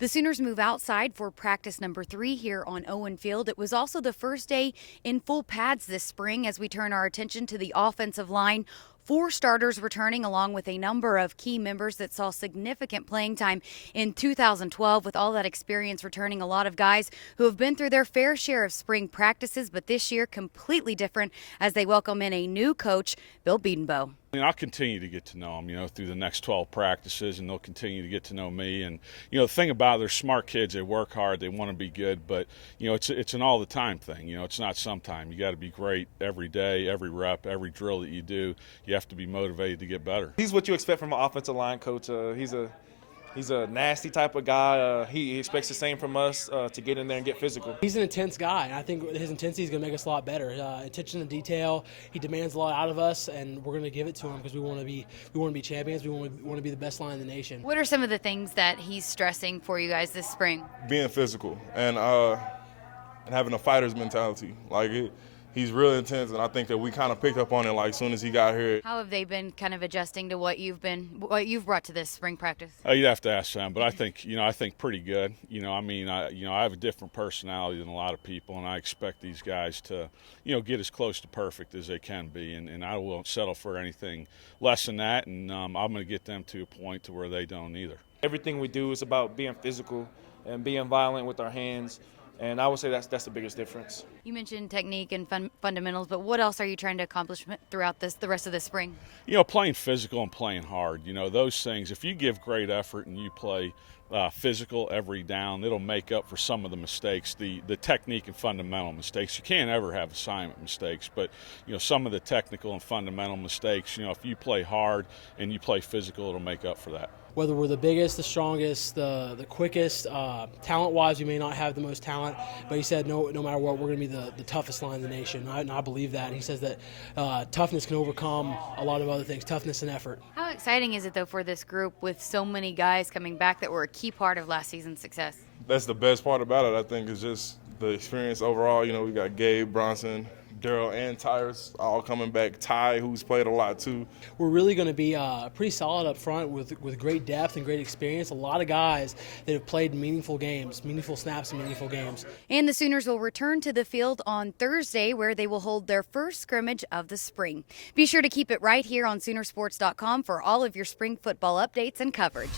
The Sooners move outside for practice number 3 here on Owen Field. It was also the first day in full pads this spring as we turn our attention to the offensive line. 4 starters returning, along with a number of key members that saw significant playing time in 2012. With all that experience returning, a lot of guys who have been through their fair share of spring practices, but this year completely different as they welcome in a new coach, Bill Bedenbaugh. I'll continue to get to know them, through the next 12 practices, and they'll continue to get to know me. And, the thing about it, they're smart kids. They work hard. They want to be good. But, it's an all-the-time thing. It's not sometime. You got to be great every day, every rep, every drill that you do. You have to be motivated to get better. He's what you expect from an offensive line coach. He's a nasty type of guy. He expects the same from us to get in there and get physical. He's an intense guy, and I think his intensity is going to make us a lot better. Attention to detail. He demands a lot out of us, and we're going to give it to him because we want to be champions. We want to be the best line in the nation. What are some of the things that he's stressing for you guys this spring? Being physical and having a fighter's mentality. He's really intense, and I think that we kind of picked up on it as soon as he got here. How have they been kind of adjusting to what you've brought to this spring practice? You'd have to ask them, but I think pretty good. I have a different personality than a lot of people, and I expect these guys to, get as close to perfect as they can be, and I won't settle for anything less than that, and I'm going to get them to a point to where they don't either. Everything we do is about being physical and being violent with our hands. And I would say that's the biggest difference. You mentioned technique and fundamentals, but what else are you trying to accomplish throughout the rest of the spring? Playing physical and playing hard. Those things, if you give great effort and you play physical every down, it'll make up for some of the mistakes, the technique and fundamental mistakes. You can't ever have assignment mistakes, but some of the technical and fundamental mistakes, if you play hard and you play physical, it'll make up for that. Whether we're the biggest, the strongest, the quickest, talent-wise, we may not have the most talent, but he said no matter what, we're going to be the toughest line in the nation. And I believe that. And he says that toughness can overcome a lot of other things, toughness and effort. How exciting is it, though, for this group with so many guys coming back that were a key part of last season's success? That's the best part about it, I think, is just the experience overall. We got Gabe, Bronson, Daryl, and TYRUS all coming back. Ty, who's played a lot too. We're really going to be pretty solid up front with great depth and great experience. A lot of guys that have played meaningful games, meaningful snaps and meaningful games. And the Sooners will return to the field on Thursday, where they will hold their first scrimmage of the spring. Be sure to keep it right here on Soonersports.com for all of your spring football updates and coverage.